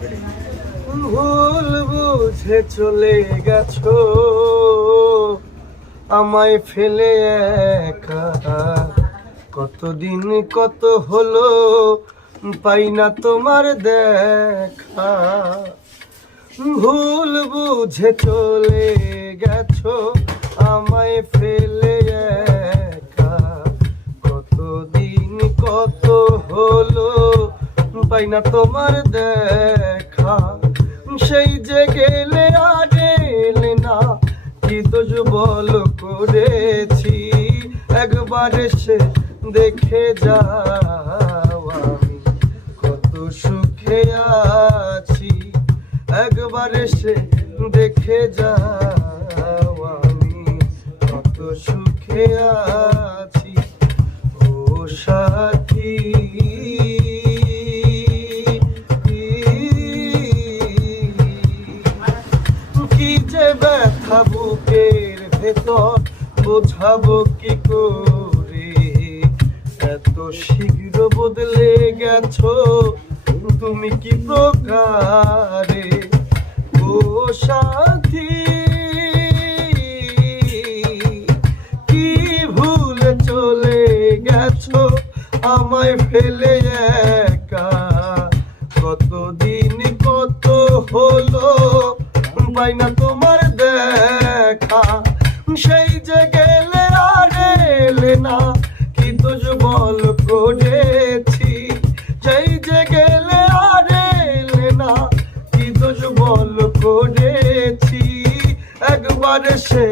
ভুল বুঝে চলে গেছো আমায় ফেলে একা, কতদিন কত হলো পাই না তোমার দেখা। ভুল বুঝে চলে গেছো আমায় ফেলে একা, কতদিন কত হলো পাই না তোমার দেখা। সেই যে গেলে আর এলে না, কি দোষ বল করেছি, একবার এসে দেখে যাও আমি কত সুখে আছি, একবার এসে দেখে যাও আমি কত সুখে আছি। ও সাথী কি যে ব্যথা বুকের ভেতর বোঝাবো কি করে, এত শীঘ্র বদলে গেছো তুমি কি প্রকারে। ও সাথী কি ভুলে চলে গেছো আমায় ফেলে একা, কতদিন কত হলো পাই না তোমার দেখা। সেই যে গেলে আর এলে না, কি দোষ বল করেছি, সেই যে গেলে আর এলে না, কি দোষ বল করেছি, একবার সে